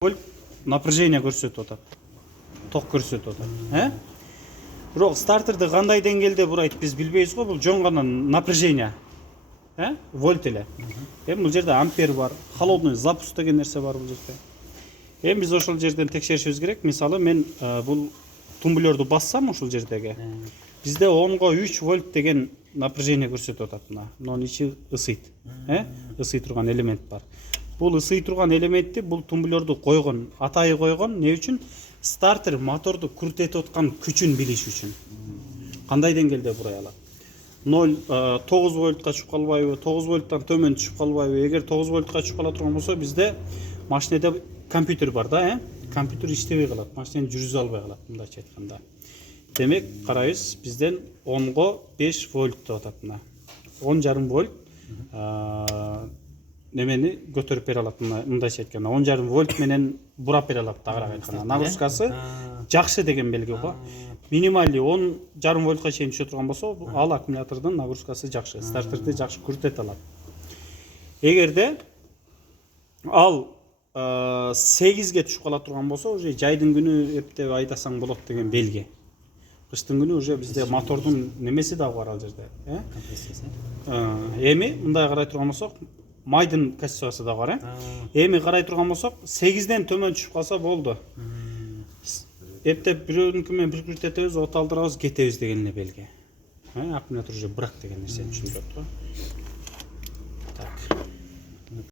вольт напряжение көрсөтүп атат. Ток көрсөтүп атат. Бирок стартерди кандай деңгээлде бурайт биз билбейбиз го, бул жөн гана напряжение. Вольт эле. Бул жерде ампер бар, холодный запуск деген нерсе бар бул жерде. Биз ошол жерден текшеришибиз керек. Мисалы мен бул тумблерду бассам ошол жердеги. Бизде 10-го 3 вольт деген напряжение көрсөтүп атат мына. Мунун ичи ысыйт. Isый турган элемент бар. Бул ысый турган элементти бул тумблерду койгон, атайы койгон. Не үчүн? Стартер моторду күртөтүп аткан күчүн билиш үчүн. Кандай деңгээлде бурай алат? 9 вольтка чыгып калбайбы, 9 вольттан төмөн түшүп калбайбы? Эгер 9 вольтка чыгып кала турган болсо, бизде машинеде компьютер бар да, компьютер иштебей калат, машинени жүргүзө албай калат, мындайча айтканда. Демек, карайбыз, бизден 10-го 5 вольт деп атат мына. 10,5 вольт немени көтөрүп бере алат, мындайча айтканда 10,5 вольт менен бурап бере алат, тагыраак айтканда. Нагрузкасы жакшы деген белги го. Минималдуу 10,5 вольтка чейин түшө турган болсо, ал аккумулятордун нагрузкасы жакшы, стартерди жакшы күрөтөт алат. Эгерде ал 8ге түшүп кала турган болсо, уже жайдын күнү эптеп айдасаң болот деген белги. Кыштын күнү уже бизде мотордун немеси дагы бар ал жерде, компрессиясы. Эми мындай карай турган болсок, майдын кассасы да бар, Эми карай турган болсок, 8ден төмөн түшүп калса болду. Эптеп бирөөнүкү менен бир күрөтөбүз, от алдырабыз, кетебиз деген эле белги. Аккумулятор уже брак деген нерсени түшүндүрөт го.